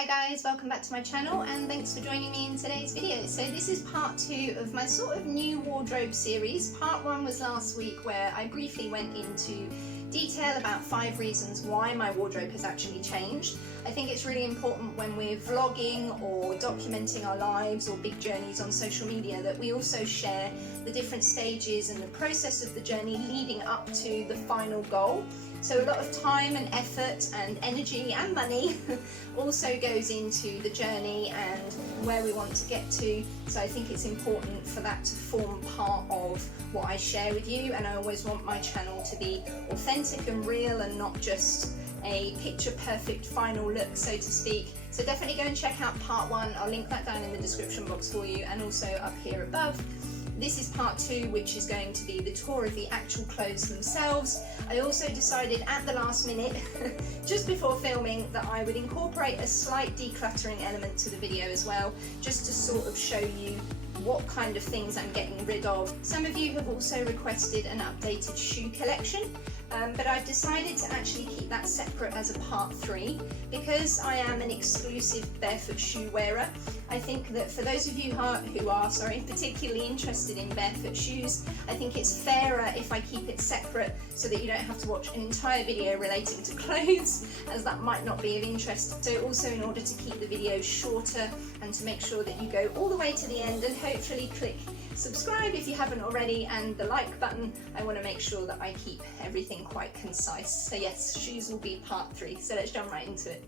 Hi guys, welcome back to my channel and thanks for joining me in today's video. So this is part 2 of my sort of new wardrobe series. Part 1 was last week where I briefly went into detail about 5 reasons why my wardrobe has actually changed. I think it's really important when we're vlogging or documenting our lives or big journeys on social media that we also share the different stages and the process of the journey leading up to the final goal. So a lot of time and effort and energy and money also goes into the journey and where we want to get to. So I think it's important for that to form part of what I share with you, and I always want my channel to be authentic and real and not just a picture perfect final look, so to speak. So definitely go and check out part 1. I'll link that down in the description box for you and also up here above. This is part 2, which is going to be the tour of the actual clothes themselves. I also decided at the last minute, just before filming, that I would incorporate a slight decluttering element to the video as well, just to sort of show you what kind of things I'm getting rid of. Some of you have also requested an updated shoe collection, but I've decided to actually keep that separate as a part 3 because I am an exclusive barefoot shoe wearer. I think that for those of you who are particularly interested in barefoot shoes, I think it's fairer if I keep it separate so that you don't have to watch an entire video relating to clothes, as that might not be of interest. So also, in order to keep the videos shorter and to make sure that you go all the way to the end and hopefully click subscribe if you haven't already, and the like button, I want to make sure that I keep everything quite concise. So yes, shoes will be part 3, so let's jump right into it.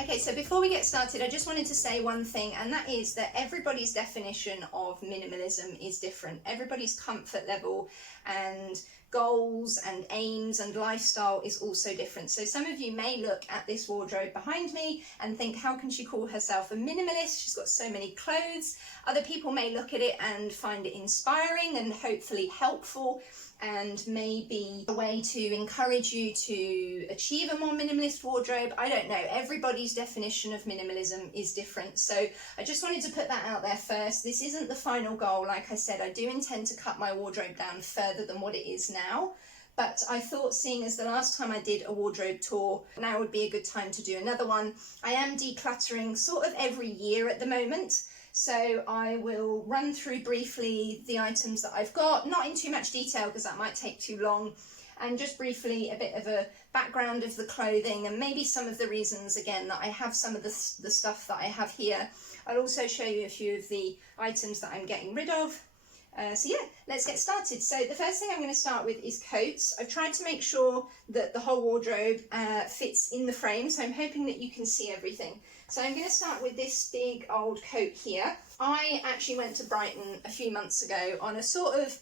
Okay, so before we get started, I just wanted to say one thing, and that is that everybody's definition of minimalism is different. Everybody's comfort level and goals and aims and lifestyle is also different. So some of you may look at this wardrobe behind me and think, how can she call herself a minimalist? She's got so many clothes. Other people may look at it and find it inspiring and hopefully helpful, and maybe a way to encourage you to achieve a more minimalist wardrobe. I don't know, everybody's definition of minimalism is different. So I just wanted to put that out there first. This isn't the final goal. Like I said, I do intend to cut my wardrobe down further than what it is now. But I thought, seeing as the last time I did a wardrobe tour, now would be a good time to do another one. I am decluttering sort of every year at the moment. So I will run through briefly the items that I've got, not in too much detail because that might take too long, and just briefly a bit of a background of the clothing and maybe some of the reasons, again, that I have some of the stuff that I have here. I'll also show you a few of the items that I'm getting rid of. So yeah, let's get started. So the first thing I'm going to start with is coats. I've tried to make sure that the whole wardrobe fits in the frame, so I'm hoping that you can see everything. So I'm going to start with this big old coat here. I actually went to Brighton a few months ago on a sort of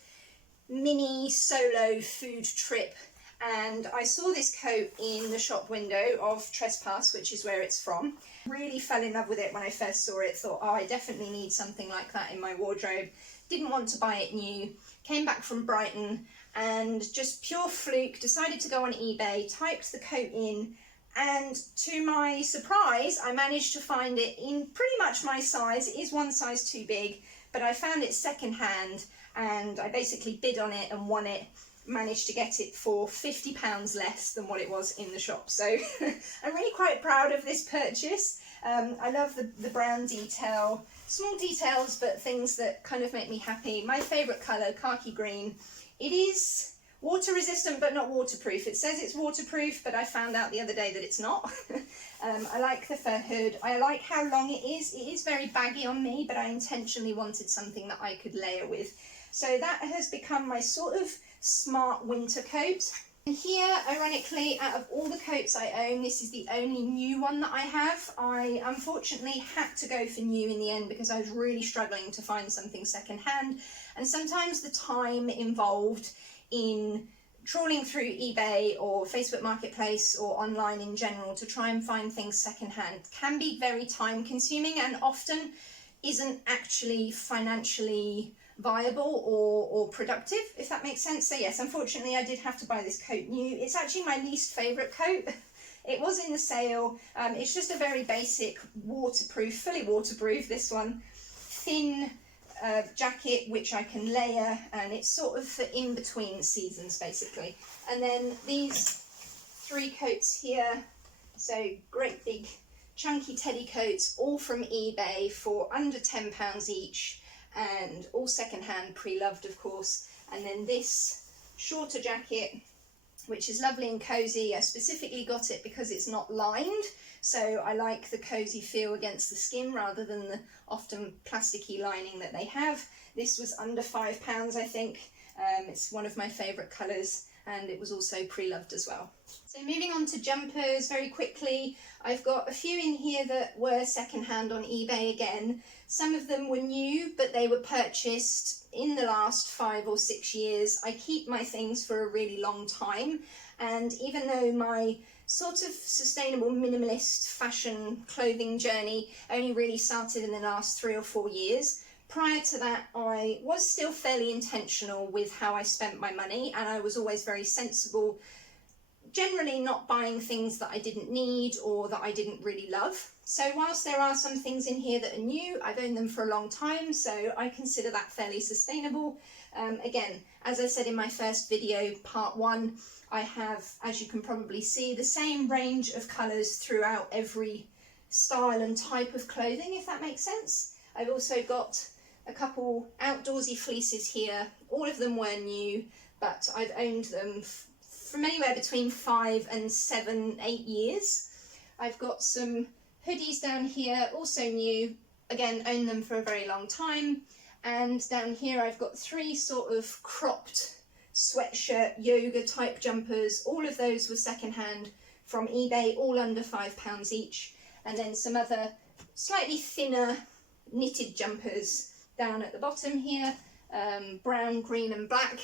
mini solo food trip, and I saw this coat in the shop window of Trespass, which is where it's from. Really fell in love with it when I first saw it. Thought, oh, I definitely need something like that in my wardrobe. Didn't want to buy it new. Came back from Brighton and just pure fluke decided to go on eBay, typed the coat in, and to my surprise I managed to find it in pretty much my size. It is one size too big, but I found it second hand and I basically bid on it and won it. Managed to get it for £50 less than what it was in the shop. So I'm really quite proud of this purchase. I love the brown detail, small details, but things that kind of make me happy. My favourite colour, khaki green. It is water resistant but not waterproof. It says it's waterproof, but I found out the other day that it's not. I like the fur hood. I like how long it is. It is very baggy on me, but I intentionally wanted something that I could layer with. So that has become my sort of smart winter coat. And here, ironically, out of all the coats I own, this is the only new one that I have. I unfortunately had to go for new in the end because I was really struggling to find something secondhand, and sometimes the time involved in trawling through eBay or Facebook Marketplace or online in general to try and find things secondhand can be very time consuming and often isn't actually financially viable or productive, if that makes sense. So yes, unfortunately I did have to buy this coat new. It's actually my least favourite coat. It was in the sale. It's just a very basic waterproof, fully waterproof, this one, thin jacket which I can layer, and it's sort of for in between seasons basically. And then these 3 coats here, so great big chunky teddy coats, all from eBay for under £10 each, and all secondhand, pre-loved of course. And then this shorter jacket, which is lovely and cozy. I specifically got it because it's not lined, so I like the cozy feel against the skin rather than the often plasticky lining that they have. This was under £5, I think. It's one of my favourite colours, and it was also pre-loved as well. So moving on to jumpers very quickly, I've got a few in here that were secondhand on eBay again. Some of them were new, but they were purchased in the last 5 or 6 years. I keep my things for a really long time, and even though my sort of sustainable minimalist fashion clothing journey only really started in the last 3 or 4 years, prior to that I was still fairly intentional with how I spent my money, and I was always very sensible, generally not buying things that I didn't need or that I didn't really love. So whilst there are some things in here that are new, I've owned them for a long time, so I consider that fairly sustainable. Again, as I said in my first video, part 1, I have, as you can probably see, the same range of colours throughout every style and type of clothing, if that makes sense. I've also got a couple outdoorsy fleeces here. All of them were new, but I've owned them from anywhere between 5 and 7, 8 years. I've got some hoodies down here, also new, again owned them for a very long time. And down here I've got 3 sort of cropped sweatshirt yoga type jumpers. All of those were secondhand from eBay, all under £5 each. And then some other slightly thinner knitted jumpers down at the bottom here, brown, green and black,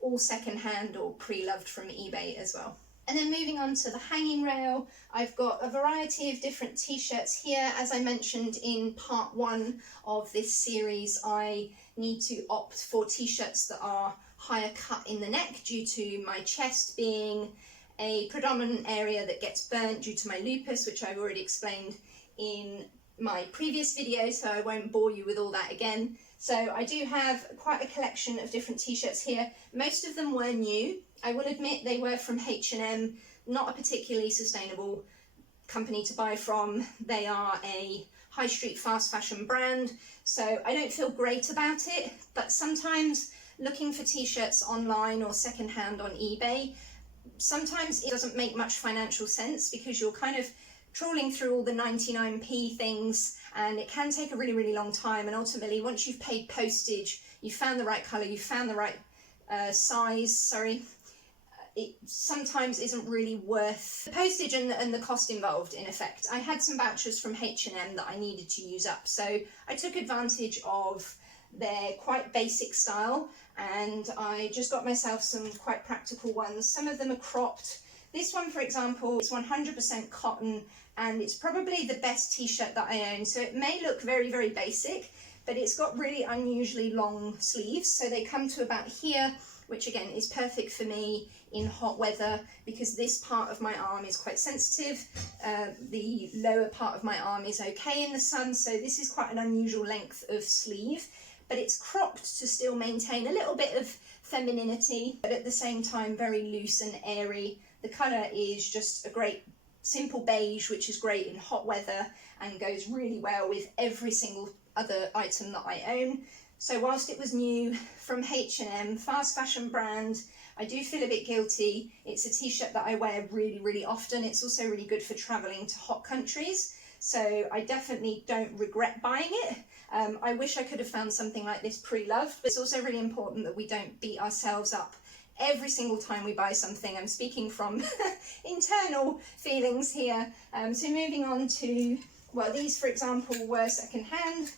all secondhand or pre-loved from eBay as well. And then moving on to the hanging rail, I've got a variety of different t-shirts here. As I mentioned in part 1 of this series, I need to opt for t-shirts that are higher cut in the neck due to my chest being a predominant area that gets burnt due to my lupus, which I've already explained in my previous video, so I won't bore you with all that again. So I do have quite a collection of different t-shirts here. Most of them were new. I will admit they were from H&M, not a particularly sustainable company to buy from. They are a high street fast fashion brand, so I don't feel great about it, but sometimes looking for t-shirts online or secondhand on eBay, sometimes it doesn't make much financial sense because you're kind of trawling through all the 99p things, and it can take a really, really long time. And ultimately, once you've paid postage, you found the right colour, you found the right size, it sometimes isn't really worth the postage and the cost involved, in effect. I had some vouchers from H&M that I needed to use up, so I took advantage of their quite basic style, and I just got myself some quite practical ones. Some of them are cropped. This one, for example, is 100% cotton, and it's probably the best t-shirt that I own. So it may look very, very basic, but it's got really unusually long sleeves. So they come to about here, which again is perfect for me in hot weather because this part of my arm is quite sensitive. The lower part of my arm is okay in the sun, so this is quite an unusual length of sleeve, but it's cropped to still maintain a little bit of femininity, but at the same time very loose and airy. The colour is just a great simple beige, which is great in hot weather and goes really well with every single other item that I own. So whilst it was new from H&M, fast fashion brand, I do feel a bit guilty. It's a t-shirt that I wear really, really often. It's also really good for travelling to hot countries. So I definitely don't regret buying it. I wish I could have found something like this pre-loved, but it's also really important that we don't beat ourselves up every single time we buy something. I'm speaking from internal feelings here. So moving on to, well, these for example were secondhand,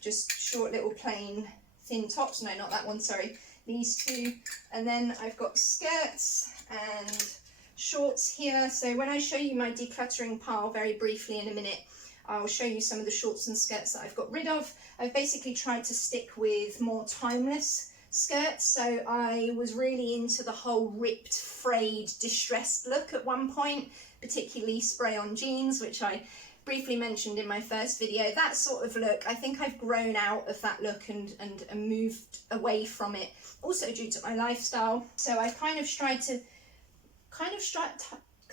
just short little plain thin tops. No, not that one, sorry, these two. And then I've got skirts and shorts here. So when I show you my decluttering pile very briefly in a minute, I'll show you some of the shorts and skirts that I've got rid of. I've basically tried to stick with more timeless skirts, so I was really into the whole ripped, frayed, distressed look at one point, particularly spray-on jeans, which I briefly mentioned in my first video. That sort of look, I think I've grown out of that look and moved away from it, also due to my lifestyle. So I kind of tried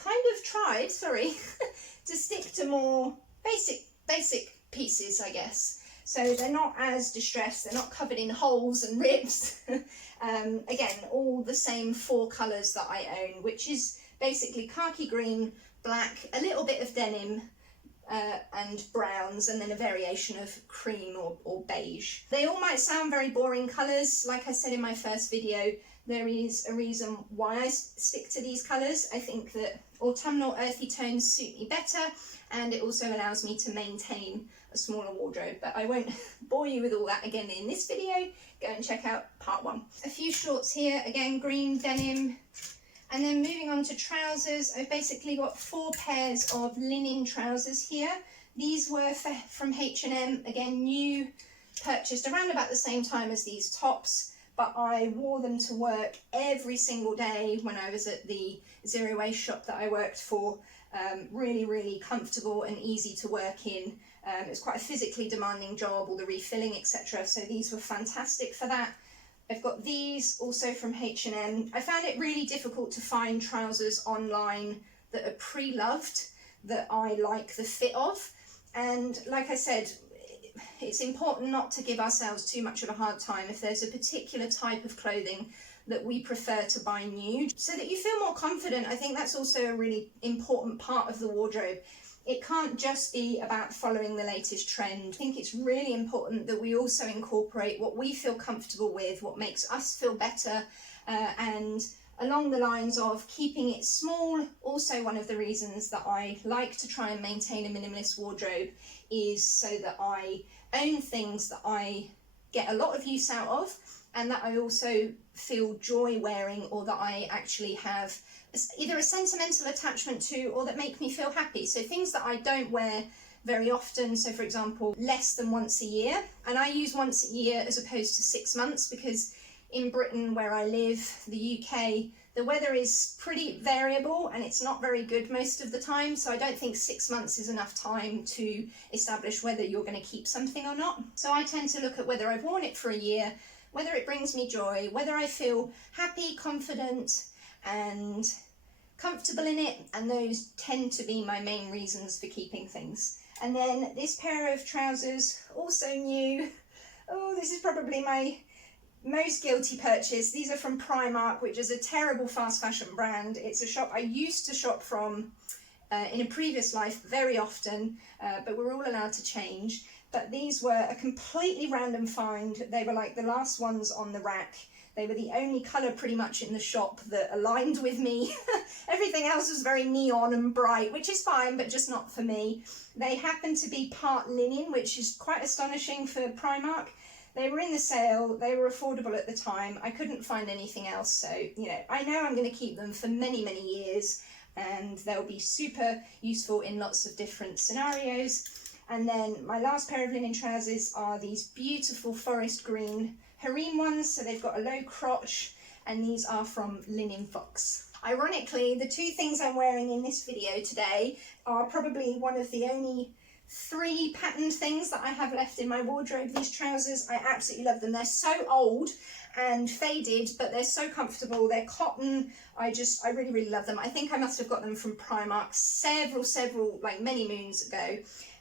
kind of tried, sorry, to stick to more basic pieces, I guess. So they're not as distressed, they're not covered in holes and rips. Again, all the same 4 colours that I own, which is basically khaki green, black, a little bit of denim, and browns, and then a variation of cream or beige. They all might sound very boring colours. Like I said in my first video, there is a reason why I stick to these colours. I think that autumnal earthy tones suit me better, and it also allows me to maintain a smaller wardrobe, but I won't bore you with all that again in this video. Go and check out part 1. A few shorts here, again green denim, and then moving on to trousers. I've basically got 4 pairs of linen trousers here. These were from H&M, again new, purchased around about the same time as these tops, but I wore them to work every single day when I was at the zero waste shop that I worked for. Really comfortable and easy to work in. It was quite a physically demanding job, all the refilling, etc. So these were fantastic for that. I've got these also from H&M. I found it really difficult to find trousers online that are pre-loved, that I like the fit of. And like I said, it's important not to give ourselves too much of a hard time if there's a particular type of clothing that we prefer to buy new, so that you feel more confident. I think that's also a really important part of the wardrobe. It can't just be about following the latest trend. I think it's really important that we also incorporate what we feel comfortable with, what makes us feel better, and along the lines of keeping it small. Also, one of the reasons that I like to try and maintain a minimalist wardrobe is so that I own things that I get a lot of use out of, and that I also feel joy wearing, or that I actually have either a sentimental attachment to, or that make me feel happy. So things that I don't wear very often, so for example less than once a year, and I use once a year as opposed to 6 months, because in Britain where I live, the UK, the weather is pretty variable and it's not very good most of the time, so I don't think 6 months is enough time to establish whether you're going to keep something or not. So I tend to look at whether I've worn it for a year, whether it brings me joy, whether I feel happy, confident and comfortable in it, and those tend to be my main reasons for keeping things. And then this pair of trousers, also new. Oh, this is probably my most guilty purchase. These are from Primark, which is a terrible fast fashion brand. It's a shop I used to shop from in a previous life very often, but we're all allowed to change. But these were a completely random find. They were like the last ones on the rack. They were the only colour pretty much in the shop that aligned with me. Everything else was very neon and bright, which is fine, but just not for me. They happened to be part linen, which is quite astonishing for Primark. They were in the sale, they were affordable at the time. I couldn't find anything else, so I know I'm going to keep them for many years, and they'll be super useful in lots of different scenarios. And then my last pair of linen trousers are these beautiful forest green harem ones, so they've got a low crotch, and these are from Linen Fox. Ironically, the 2 things I'm wearing in this video today are probably one of the only 3 patterned things that I have left in my wardrobe. These trousers, I absolutely love them. They're so old and faded, but they're so comfortable. They're cotton. I really love them. I think I must have got them from Primark several, like many moons ago.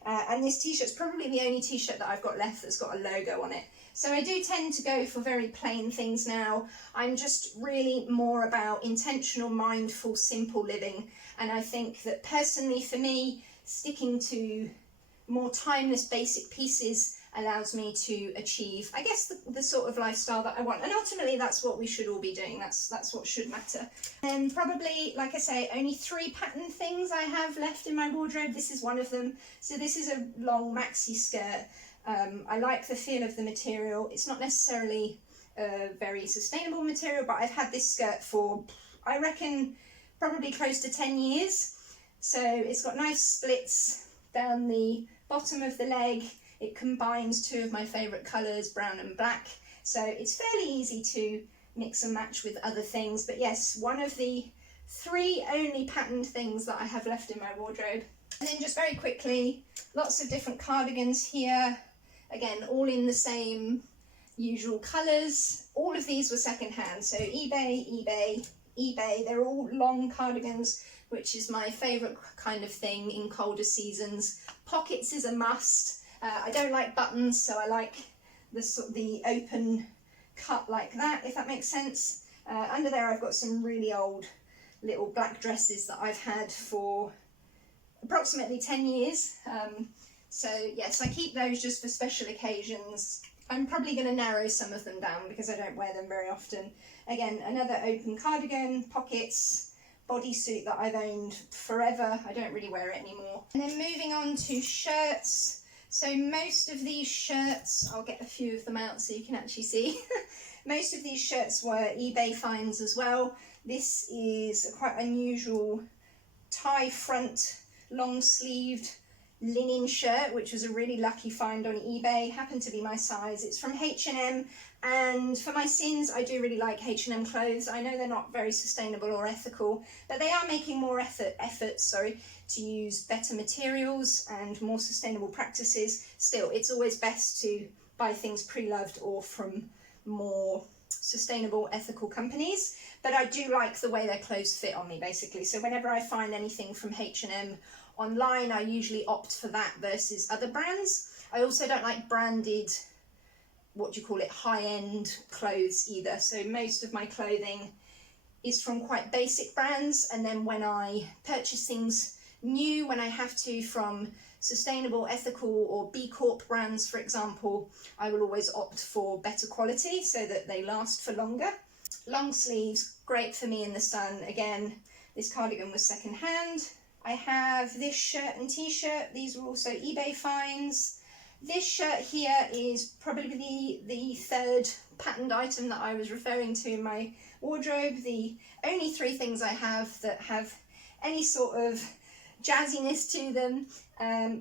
And this t-shirt's probably the only t-shirt that I've got left that's got a logo on it. So I do tend to go for very plain things now. I'm just really more about intentional, mindful, simple living. And I think that personally for me, sticking to more timeless basic pieces allows me to achieve, I guess, the sort of lifestyle that I want. And ultimately that's what we should all be doing. That's what should matter. And probably, like I say, only 3 pattern things I have left in my wardrobe. This is one of them. So this is a long maxi skirt. I like the feel of the material. It's not necessarily a very sustainable material, but I've had this skirt for, I reckon, probably close to 10 years. So it's got nice splits down the bottom of the leg. It combines 2 of my favourite colours, brown and black. So it's fairly easy to mix and match with other things. But yes, one of the 3 only patterned things that I have left in my wardrobe. And then just very quickly, lots of different cardigans here. Again, all in the same usual colours. All of these were secondhand, so eBay. They're all long cardigans which is my favourite kind of thing in colder seasons. Pockets is a must. I don't like buttons, so I like the open cut like that, if that makes sense. Under there I've got some really old little black dresses that I've had for approximately 10 years. So yes, I keep those just for special occasions. I'm probably going to narrow some of them down because I don't wear them very often. Again, another open cardigan, pockets, bodysuit that I've owned forever. I don't really wear it anymore. And then moving on to shirts. So most of these shirts, I'll get a few of them out so you can actually see. Most of these shirts were eBay finds as well. This is a quite unusual tie front, long sleeved linen shirt, which was a really lucky find on eBay. Happened to be my size. It's from H&M, and for my sins I do really like H&M clothes. I know they're not very sustainable or ethical, but they are making more efforts to use better materials and more sustainable practices. Still, it's always best to buy things pre-loved or from more sustainable, ethical companies, but I do like the way their clothes fit on me, basically. So whenever I find anything from H&M online, I usually opt for that versus other brands. I also don't like branded, what do you call it, high-end clothes either. So most of my clothing is from quite basic brands, and then when I purchase things new, when I have to, from sustainable, ethical or B Corp brands, for example, I will always opt for better quality so that they last for longer. Long sleeves, great for me in the sun. Again, this cardigan was second hand. I have this shirt and t-shirt. These were also eBay finds. This shirt here is probably the third patterned item that I was referring to in my wardrobe. The only three things I have that have any sort of jazziness to them.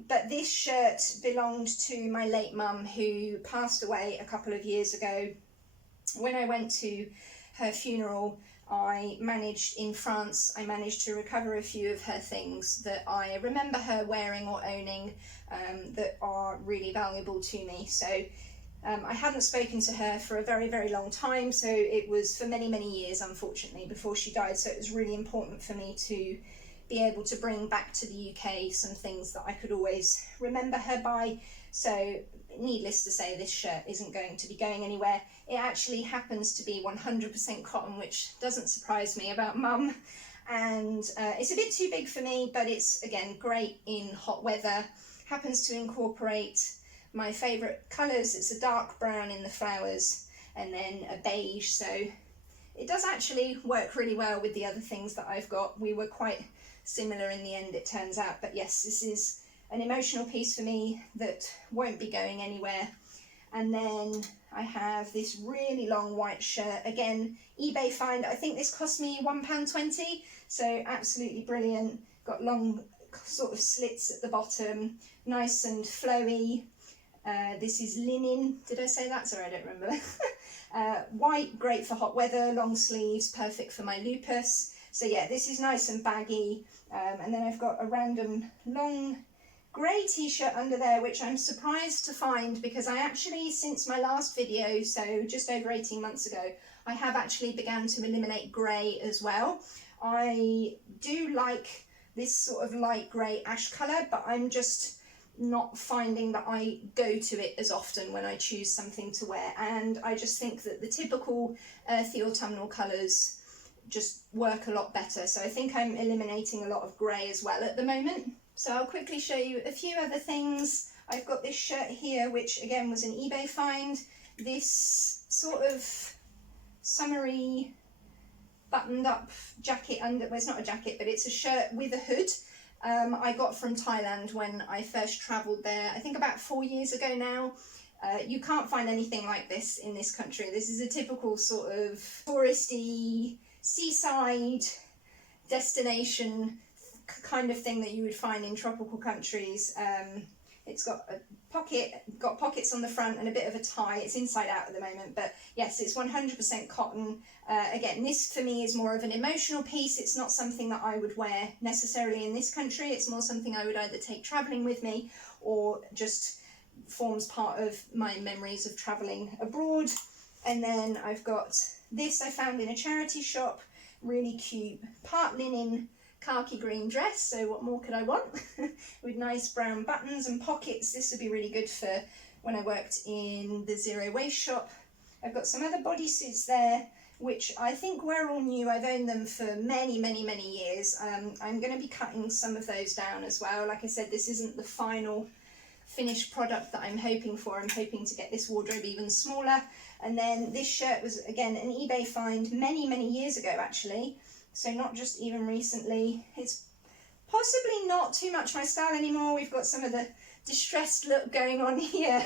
But this shirt belonged to my late mum, who passed away a couple of years ago. When I went to her funeral, I managed to recover a few of her things that I remember her wearing or owning, that are really valuable to me. So I hadn't spoken to her for a very, very long time, so it was for many, many years, unfortunately, before she died. So it was really important for me to be able to bring back to the UK some things that I could always remember her by. So needless to say, this shirt isn't going to be going anywhere. It actually happens to be 100% cotton, which doesn't surprise me about mum. And it's a bit too big for me, but it's, again, great in hot weather. Happens to incorporate my favourite colours. It's a dark brown in the flowers and then a beige. So it does actually work really well with the other things that I've got. We were quite similar in the end, it turns out. But yes, this is an emotional piece for me that won't be going anywhere. And then I have this really long white shirt, again, eBay find. I think this cost me £1.20, so absolutely brilliant. Got long sort of slits at the bottom, nice and flowy. This is linen, did I say that? Sorry, I don't remember. White, great for hot weather, long sleeves, perfect for my lupus. So yeah, this is nice and baggy. And then I've got a random long grey t-shirt under there, which I'm surprised to find, because I actually, since my last video, so just over 18 months ago, I have actually began to eliminate grey as well. I do like this sort of light grey ash colour, but I'm just not finding that I go to it as often when I choose something to wear, and I just think that the typical earthy autumnal colours just work a lot better. So I think I'm eliminating a lot of grey as well at the moment. So I'll quickly show you a few other things. I've got this shirt here, which again was an eBay find. This sort of summery buttoned up jacket under, well, it's not a jacket, but it's a shirt with a hood. I got from Thailand when I first travelled there, I think about 4 years ago now. You can't find anything like this in this country. This is a typical sort of touristy, seaside destination kind of thing that you would find in tropical countries. It's got a pocket, got pockets on the front and a bit of a tie. It's inside out at the moment, but yes, it's 100% cotton. Again, this for me is more of an emotional piece. It's not something that I would wear necessarily in this country. It's more something I would either take travelling with me or just forms part of my memories of travelling abroad. And then I've got this I found in a charity shop, really cute, part linen khaki green dress, so what more could I want? With nice brown buttons and pockets. This would be really good for when I worked in the zero waste shop. I've got some other bodysuits there, which I think were all new. I've owned them for many years. I'm going to be cutting some of those down as well. Like I said, this isn't the final finished product that I'm hoping for. I'm hoping to get this wardrobe even smaller. And then this shirt was, again, an eBay find many years ago, actually. So not just even recently. It's possibly not too much my style anymore. We've got some of the distressed look going on here.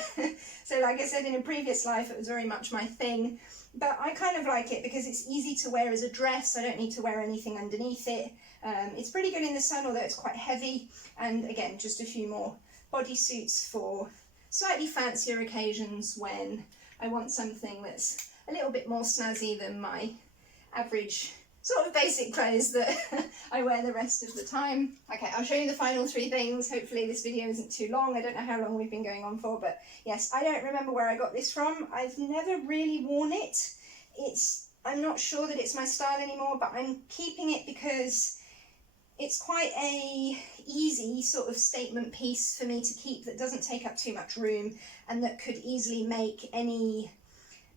So like I said, in a previous life, it was very much my thing. But I kind of like it because it's easy to wear as a dress. I don't need to wear anything underneath it. It's pretty good in the sun, although it's quite heavy. And again, just a few more bodysuits for slightly fancier occasions when I want something that's a little bit more snazzy than my average sort of basic clothes that I wear the rest of the time. Okay, I'll show you the final three things. Hopefully this video isn't too long. I don't know how long we've been going on for, but yes, I don't remember where I got this from. I've never really worn it. I'm not sure that it's my style anymore, but I'm keeping it because it's quite a easy sort of statement piece for me to keep that doesn't take up too much room and that could easily make any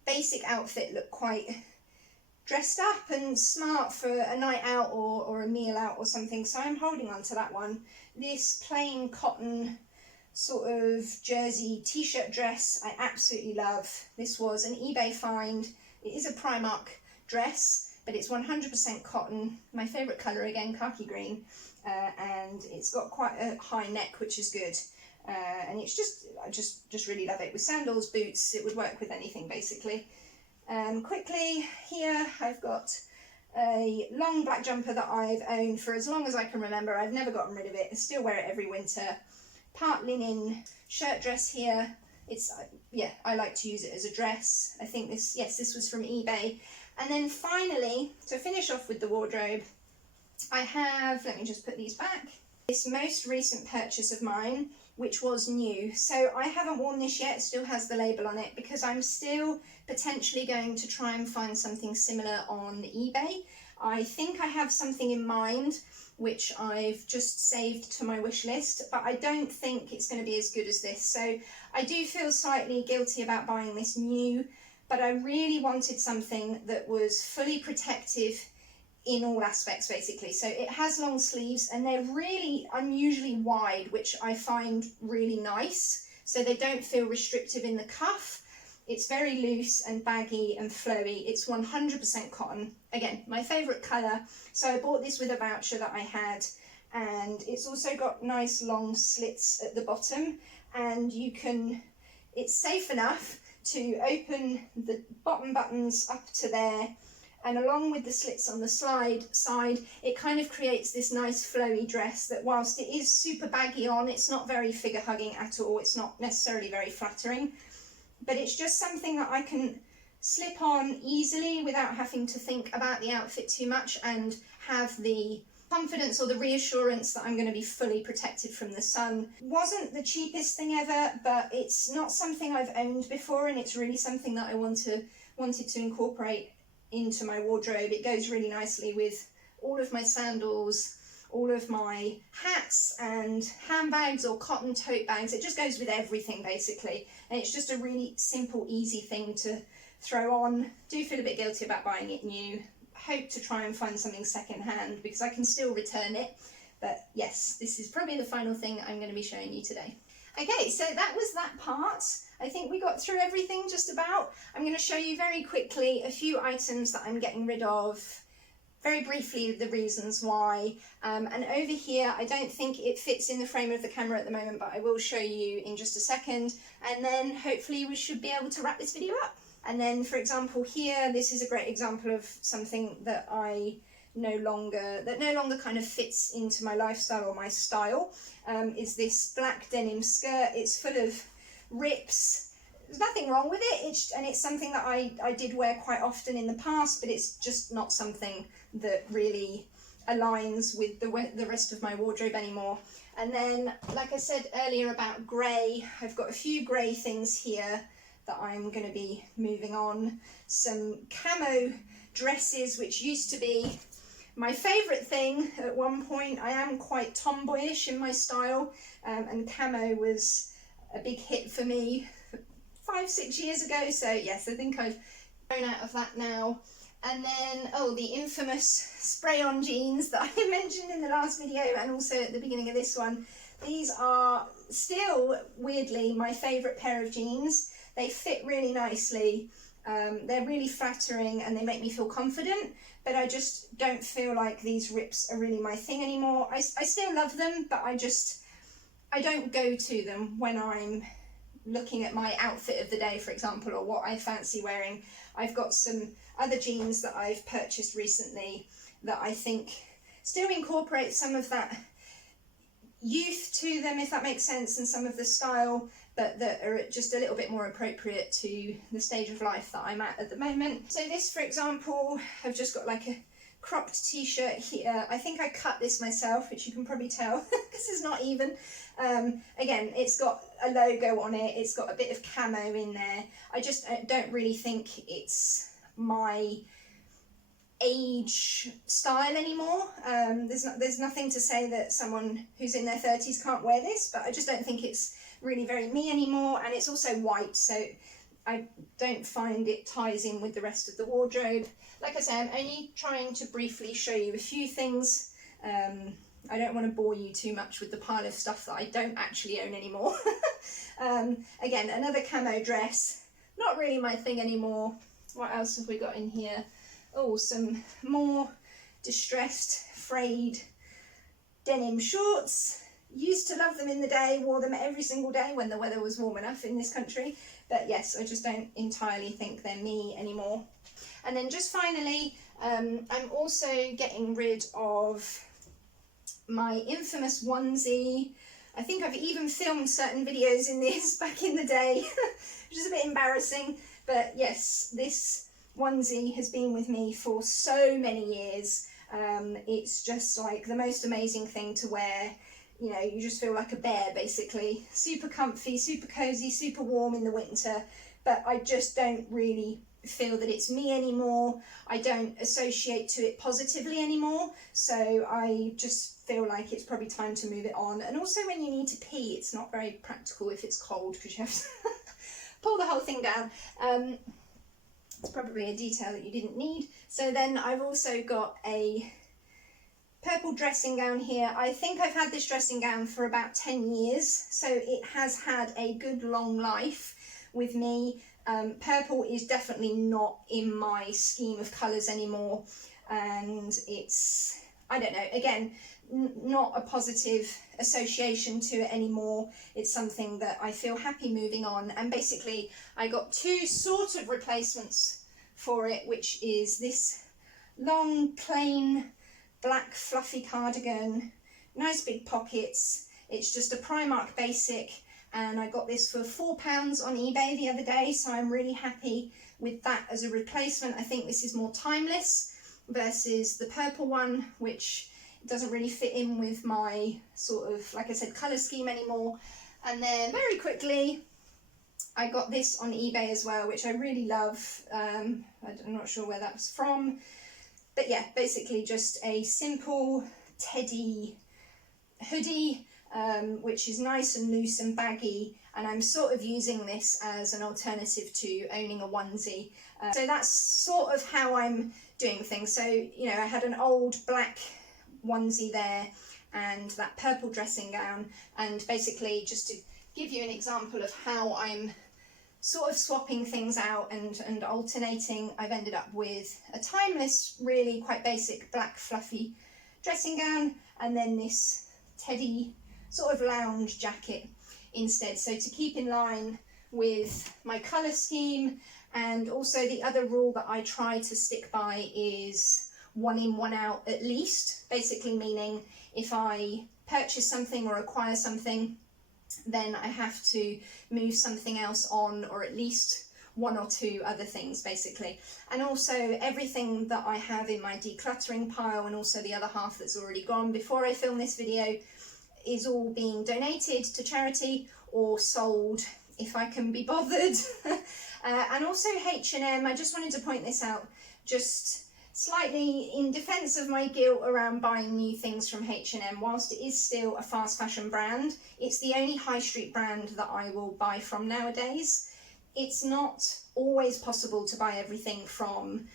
basic outfit look quite dressed up and smart for a night out or a meal out or something. So I'm holding on to that one. This plain cotton sort of jersey t-shirt dress I absolutely love. This was an eBay find. It is a Primark dress, but it's 100% cotton. My favourite colour, again, khaki green, and it's got quite a high neck, which is good. And it's I just really love it. With sandals, boots, it would work with anything basically. Quickly, here I've got a long black jumper that I've owned for as long as I can remember. I've never gotten rid of it. I still wear it every winter. Part linen shirt dress here. It's, yeah, I like to use it as a dress. I think this, yes, this was from eBay. And then finally, to finish off with the wardrobe, I have, let me just put these back, this most recent purchase of mine, which was new. So I haven't worn this yet, it still has the label on it, because I'm still potentially going to try and find something similar on eBay. I think I have something in mind, which I've just saved to my wish list, but I don't think it's going to be as good as this. So I do feel slightly guilty about buying this new, but I really wanted something that was fully protective in all aspects, basically. So it has long sleeves and they're really unusually wide, which I find really nice. So they don't feel restrictive in the cuff. It's very loose and baggy and flowy. It's 100% cotton. Again, my favourite colour. So I bought this with a voucher that I had, and it's also got nice long slits at the bottom, and you can, it's safe enough to open the bottom buttons up to there, and along with the slits on the side, it kind of creates this nice flowy dress that, whilst it is super baggy on, it's not very figure hugging at all. It's not necessarily very flattering, but it's just something that I can slip on easily without having to think about the outfit too much, and have the confidence or the reassurance that I'm going to be fully protected from the sun. Wasn't the cheapest thing ever, but it's not something I've owned before, and it's really something that I wanted to incorporate into my wardrobe. It goes really nicely with all of my sandals, all of my hats and handbags or cotton tote bags. It just goes with everything basically, and it's just a really simple, easy thing to throw on. Do feel a bit guilty about buying it new. Hope to try and find something second hand because I can still return it. But yes, this is probably the final thing I'm going to be showing you today. Okay, so that was that part. I think we got through everything just about. I'm going to show you very quickly a few items that I'm getting rid of, very briefly the reasons why, and over here I don't think it fits in the frame of the camera at the moment, but I will show you in just a second, and then hopefully we should be able to wrap this video up. And then, for example, here, this is a great example of something that no longer kind of fits into my lifestyle or my style, is this black denim skirt. It's full of rips. There's nothing wrong with it, and it's something that I did wear quite often in the past, but it's just not something that really aligns with the rest of my wardrobe anymore. And then, like I said earlier about grey, I've got a few grey things here that I'm going to be moving on. Some camo dresses, which used to be My favourite thing at one point, I am quite tomboyish in my style, and camo was a big hit for me 5-6 years ago, so yes, I think I've grown out of that now. And then, oh, the infamous spray-on jeans that I mentioned in the last video and also at the beginning of this one. These are still, weirdly, my favourite pair of jeans. They fit really nicely, they're really flattering and they make me feel confident, but I just don't feel like these rips are really my thing anymore. I still love them, but I don't go to them when I'm looking at my outfit of the day, for example, or what I fancy wearing. I've got some other jeans that I've purchased recently that I think still incorporate some of that youth to them, if that makes sense, and some of the style, but that are just a little bit more appropriate to the stage of life that I'm at the moment. So this, for example, I've just got like a cropped t-shirt here. I think I cut this myself, which you can probably tell because it's not even. Again, it's got a logo on it, it's got a bit of camo in there. I just don't really think it's my age style anymore. There's nothing to say that someone who's in their 30s can't wear this, but I just don't think it's really very me anymore, and it's also white, so I don't find it ties in with the rest of the wardrobe. Like I say, I'm only trying to briefly show you a few things. I don't want to bore you too much with the pile of stuff that I don't actually own anymore. Again, another camo dress, not really my thing anymore. What else have we got in here? Oh, some more distressed, frayed denim shorts. Used to love them in the day, wore them every single day when the weather was warm enough in this country. But yes, I just don't entirely think they're me anymore. And then just finally, I'm also getting rid of my infamous onesie. I think I've even filmed certain videos in this back in the day, which is a bit embarrassing. But yes, this onesie has been with me for so many years. It's just like the most amazing thing to wear. You know, you just feel like a bear basically. Super comfy, super cozy, super warm in the winter, but I just don't really feel that it's me anymore. I don't associate to it positively anymore, so I just feel like it's probably time to move it on. And also when you need to pee, it's not very practical if it's cold because you have to pull the whole thing down. It's probably a detail that you didn't need. So then I've also got a purple dressing gown here. I think I've had this dressing gown for about 10 years, so it has had a good long life with me. Purple is definitely not in my scheme of colours anymore, and it's, I don't know, again, not a positive association to it anymore. It's something that I feel happy moving on, and basically I got two sort of replacements for it, which is this long plain black fluffy cardigan, nice big pockets. It's just a Primark basic, and I got this for £4 on eBay the other day, so I'm really happy with that as a replacement. I think this is more timeless versus the purple one, which doesn't really fit in with my sort of, like I said, colour scheme anymore. And then very quickly, I got this on eBay as well, which I really love. I'm not sure where that's from. But yeah, basically just a simple teddy hoodie, which is nice and loose and baggy, and I'm sort of using this as an alternative to owning a onesie. So that's sort of how I'm doing things. So, you know, I had an old black onesie there and that purple dressing gown, and basically just to give you an example of how I'm sort of swapping things out and alternating, I've ended up with a timeless, really quite basic black fluffy dressing gown, and then this teddy sort of lounge jacket instead. So to keep in line with my colour scheme. And also the other rule that I try to stick by is 1 in, 1 out at least, basically meaning if I purchase something or acquire something, then I have to move something else on, or at least 1 or 2 other things basically. And also everything that I have in my decluttering pile, and also the other half that's already gone before I film this video, is all being donated to charity or sold if I can be bothered. And also H&M, I just wanted to point this out, just slightly in defense of my guilt around buying new things from H&M, whilst it is still a fast fashion brand, it's the only high street brand that I will buy from nowadays. It's not always possible to buy everything from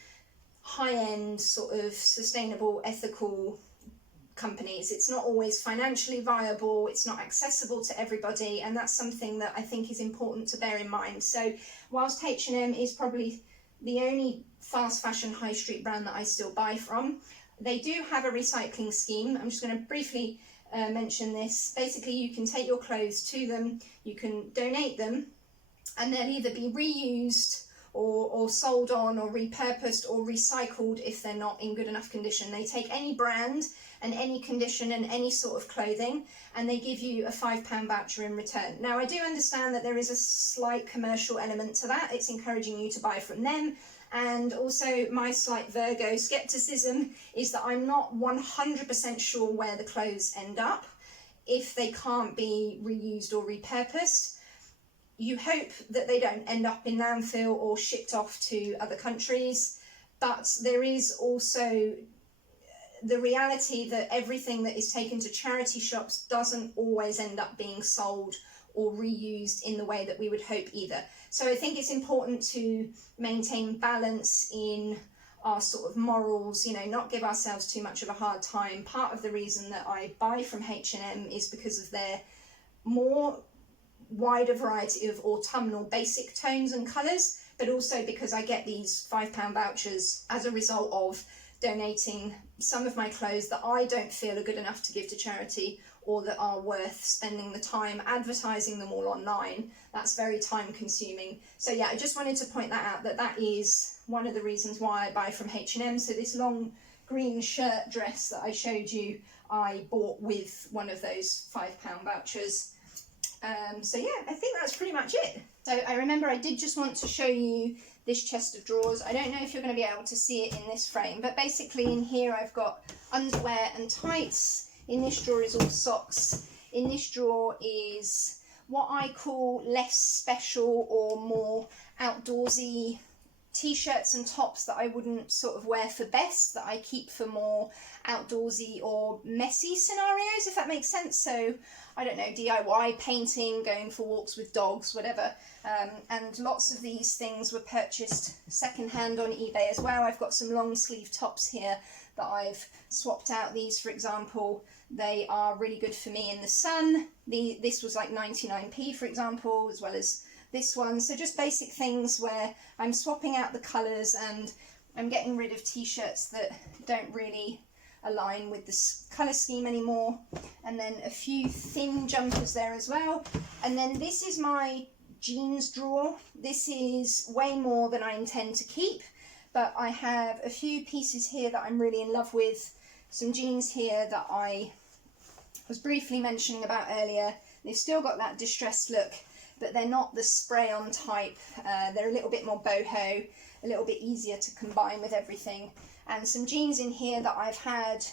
high-end, sort of sustainable, ethical companies. It's not always financially viable, it's not accessible to everybody, and that's something that I think is important to bear in mind. So whilst H&M is probably the only fast fashion high street brand that I still buy from, they do have a recycling scheme. I'm just going to briefly mention this. Basically, you can take your clothes to them, you can donate them, and they'll either be reused or sold on or repurposed or recycled if they're not in good enough condition. They take any brand and any condition and any sort of clothing, and they give you a £5 voucher in return. Now, I do understand that there is a slight commercial element to that. It's encouraging you to buy from them. And also my slight Virgo skepticism is that I'm not 100% sure where the clothes end up if they can't be reused or repurposed. You hope that they don't end up in landfill or shipped off to other countries, but there is also the reality that everything that is taken to charity shops doesn't always end up being sold or reused in the way that we would hope either. So I think it's important to maintain balance in our sort of morals, you know, not give ourselves too much of a hard time. Part of the reason that I buy from H&M is because of their more wider variety of autumnal basic tones and colours, but also because I get these £5 vouchers as a result of donating some of my clothes that I don't feel are good enough to give to charity, or that are worth spending the time advertising them all online. That's very time consuming. So yeah, I just wanted to point that out, that is one of the reasons why I buy from H&M. So this long green shirt dress that I showed you, I bought with one of those £5 vouchers. So yeah, I think that's pretty much it. So I remember I did just want to show you this chest of drawers. I don't know if you're going to be able to see it in this frame, but basically in here I've got underwear and tights. In this drawer is all socks. In this drawer is what I call less special or more outdoorsy t-shirts and tops that I wouldn't sort of wear for best, that I keep for more outdoorsy or messy scenarios, if that makes sense. So I don't know, DIY, painting, going for walks with dogs, whatever. And lots of these things were purchased secondhand on eBay as well. I've got some long sleeve tops here that I've swapped out. These, for example, they are really good for me in the sun. This was like 99p, for example, as well as this one. So just basic things where I'm swapping out the colours and I'm getting rid of t-shirts that don't really align with the colour scheme anymore. And then a few thin jumpers there as well. And then this is my jeans drawer. This is way more than I intend to keep, but I have a few pieces here that I'm really in love with. Some jeans here that I was briefly mentioning about earlier. They've still got that distressed look, but they're not the spray-on type. They're a little bit more boho, a little bit easier to combine with everything. And some jeans in here that I've had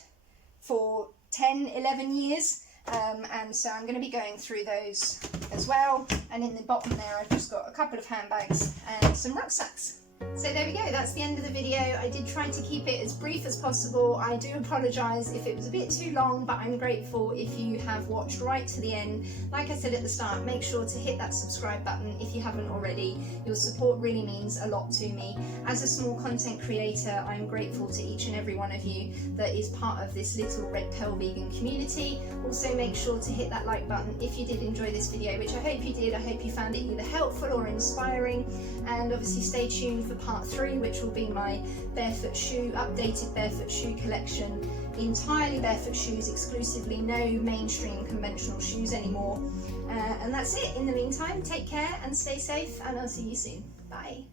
for 10, 11 years. And so I'm going to be going through those as well. And in the bottom there, I've just got a couple of handbags and some rucksacks. So there we go, that's the end of the video. I did try to keep it as brief as possible. I do apologise if it was a bit too long, but I'm grateful if you have watched right to the end. Like I said at the start, make sure to hit that subscribe button if you haven't already. Your support really means a lot to me. As a small content creator, I'm grateful to each and every one of you that is part of this little red pill vegan community. Also make sure to hit that like button if you did enjoy this video, which I hope you did. I hope you found it either helpful or inspiring, and obviously stay tuned for part 3, which will be my barefoot shoe, updated barefoot shoe collection. Entirely barefoot shoes exclusively, no mainstream conventional shoes anymore. And that's it. In the meantime, take care and stay safe, and I'll see you soon. Bye.